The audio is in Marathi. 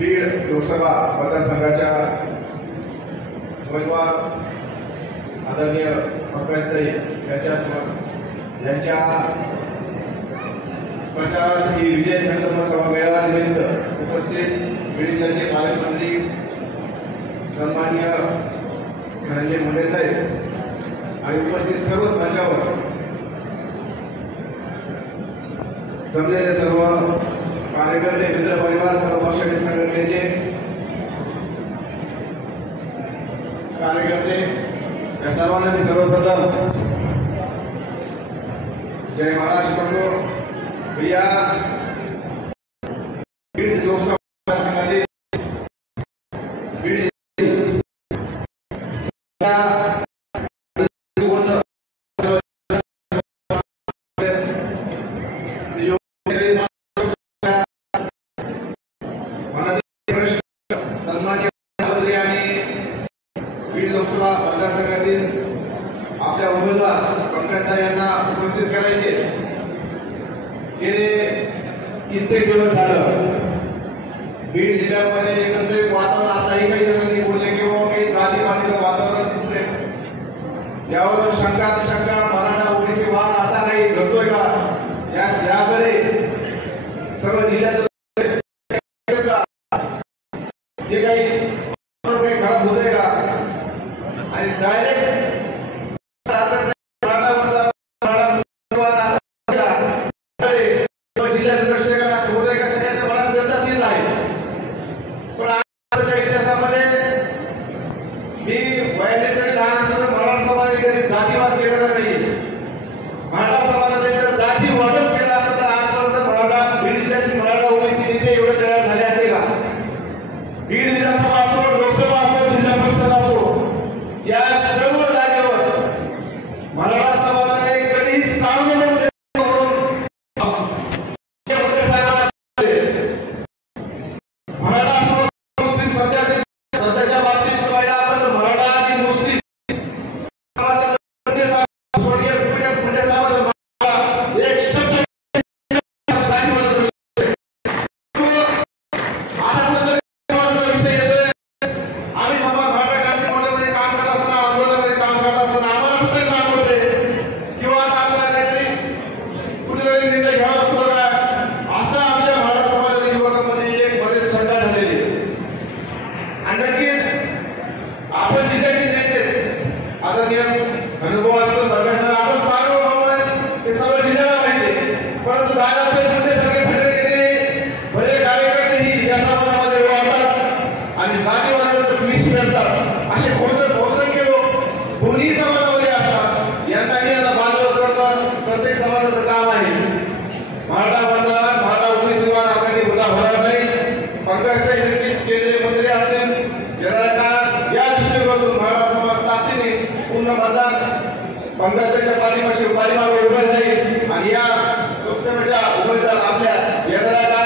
बीड लोकसभा मतदारसंघाच्या उमेदवार आदरणीय पंकजताई यांच्या प्रचारात ही विजय संकल्प सभा मेळाव्यानिमित्त उपस्थित बीड जिल्ह्याचे पालकमंत्री सन्माननीय धनंजय मुंडे साहेब आणि उपस्थित सर्वच मंचावर जमलेले सर्व कार्यकर्ते, मित्र परिवार, सर्व पक्षाचे संघटनेचे कार्यकर्ते, या सर्वांना मी सर्वप्रथम जय महाराष्ट्र म्हणतो। या बीड लोकसभा संघातील बीड बीड लोकसभा मतदारसंघातील आपल्या उमेदवार पंकजताई यांना उपस्थित करायचे। गेले कित्येक दिवस झालं बीड जिल्ह्यामध्ये एकत्रित वातावरण, आताही काही जणांनी बोलले की बाबा काही जातीपातीचं वातावरण दिसतंय, यावर शंका मराठा ओबीसी वाद असा काही घडतोय का, याकडे सर्व जिल्ह्याचं जे काही खराब होतंय का, आणि डायरेक्ट जिल्ह्याचं लक्ष का असं होतंय का, सगळ्याच्या मनात चर्चा तीच आहे। पण आजच्या इतिहासामध्ये मी वयाने तरी लहान असतो तर मराठा समाजाने कधी जातीवाद केलेला नाही। मराठा समाजाने जर जातीवादच केला असता तर आजपर्यंत मराठा बीड जिल्ह्यातील मराठा ओबीसी नेते एवढे तयार झाले असते का? बीड विधानसभा असो, लोकसभा असो, जिल्हा परिषद असो, या सर्व जागेवर मराठा समाजाने कधी सार्वजनिक मराठा मुस्लिम सध्याच्या बाबतीत पाहिलं आपण तर मराठा आणि मुस्लिम एक शब्द आपण जिल्ह्याचे नेते आदरणीय अनुभव असतो बघायला आपण सार्वभौम हे सर्व जिल्ह्याला माहिती, परंतु दादासाहेब मुंडे सारखे फिरले नेते भले कार्यकर्तेही या समाजामध्ये वाढतात आणि जातीवादाचं विष करतात। असे बहुसंख्य लोक दोन्ही समाजामध्ये असतात, यांनाही आता बांधव करणं प्रत्येक समाजाचं काम आहे। मराठा बांधवांना मराठा ओबीसी वाद आपल्याला मुद्दा भरणार नाही। पंकजताई नक्कीच केंद्रीय मंत्री असतील, या दृष्टिकोनातून मराठा समाज ताकदीने पूर्ण मतदान पंकजताईच्या पाठीमागे उभे राहील आणि या लोकसभेच्या उमेदवार आपल्या येणाऱ्या